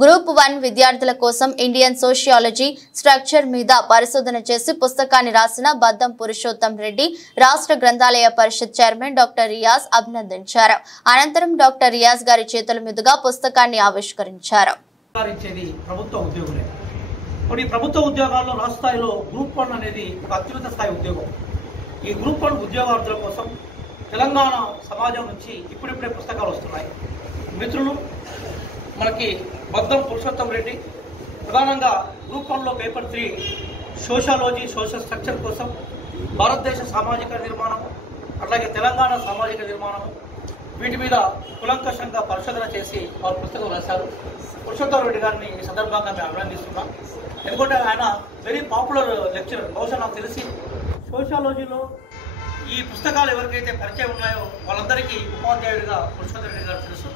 Group 1 విద్యార్థుల కోసం Indian sociology structure మీద పరిశోధన చేసి పుస్తకాన్ని రాసిన బద్దం పురుషోత్తం రెడ్డి రాష్ట్ర గ్రంథాలయ పరిషత్ చైర్మన్ డాక్టర్ రియాజ్ అభినందించారు. అనంతరం డాక్టర్ రియాజ్ గారి చేతుల మీదుగా పుస్తకాన్ని ఆవిష్కరించారు. ప్రభుత్వ ఉద్యోగాల్లో రాష్ట్ర స్థాయిలో గ్రూప్ 1 అనేది ఒక అత్యున్నత స్థాయి ఉద్యోగం. ఈ గ్రూప్ 1 ఉద్యోగార్థుల కోసం తెలంగాణ సమాజం నుంచి ఇప్పుడిప్పుడే పుస్తకాలు వస్తున్నాయి. మిత్రులు మనకి బద్దం పురుషోత్తం రెడ్డి ప్రధానంగా గ్రూప్ 1లో పేపర్ 3 సోషియాలజీ సోషల్ స్ట్రక్చర్ కోసం భారతదేశ సామాజిక నిర్మాణం అట్లాగే తెలంగాణ సామాజిక నిర్మాణం వీటి మీద కులంకషంగా పరిశోధన చేసి వారు పుస్తకం రాశారు. పురుషోత్తం రెడ్డి గారిని ఈ సందర్భంగా మేము అభినందిస్తున్నాం. ఎందుకంటే ఆయన వెరీ పాపులర్ లెక్చరర్. బహుశా నాకు తెలిసి సోషియాలజీలో ఈ పుస్తకాలు ఎవరికైతే పరిచయం ఉన్నాయో వాళ్ళందరికీ ఉపాధ్యాయుడిగా పురుషోత్తం రెడ్డి గారు తెలుసు.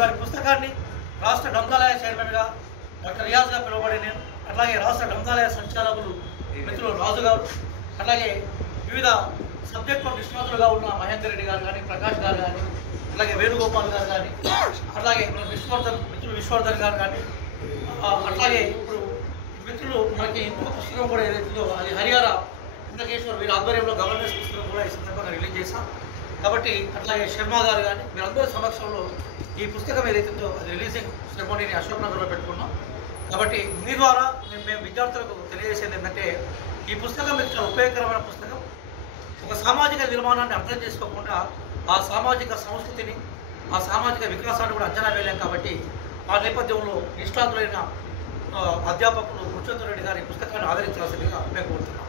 వారి పుస్తకాన్ని రాష్ట్ర గ్రంథాలయ చైర్మన్గా డాక్టర్ రియాజ్గా పిలువబడి నేను, అట్లాగే రాష్ట్ర గ్రంథాలయ సంచాలకులు మిత్రులు రాజు గారు, అట్లాగే వివిధ సబ్జెక్టులో నిష్ణాతులుగా ఉన్న మహేందర్ రెడ్డి గారు కానీ, ప్రకాష్ గారు కానీ, అట్లాగే వేణుగోపాల్ గారు కానీ, అట్లాగే మిత్రులు విశ్వర్ధన్ గారు కానీ, అట్లాగే ఇప్పుడు మిత్రులు మనకి ఇంకొక పుస్తకం కూడా ఏదైతుందో అది హరియారా ఇంద్రకేశ్వర్ వీరి ఆధ్వర్యంలో గవర్నెన్స్ పుస్తకం కూడా ఈ సందర్భంగా రిలీజ్ చేశాం. కాబట్టి అట్లాగే శర్మ గారు కానీ మీరందరి సమక్షంలో ఈ పుస్తకం ఏదైతుందో అది రిలీజింగ్ సెరమోనీని అశోక్ నగర్లో పెట్టుకున్నాం. కాబట్టి మీ ద్వారా మేము విద్యార్థులకు తెలియజేసేది ఏంటంటే ఈ పుస్తకం మీకు చాలా ఉపయోగకరమైన పుస్తకం. ఒక సామాజిక నిర్మాణాన్ని అర్థం చేసుకోకుండా ఆ సామాజిక సంస్కృతిని ఆ సామాజిక వికాసాన్ని కూడా అంచనా వేయలేం. కాబట్టి ఆ నేపథ్యంలో నిష్ణాతులైన అధ్యాపకులు పురుషోత్తం రెడ్డి గారి పుస్తకాన్ని ఆదరించాల్సిందిగా మేము కోరుతున్నాం.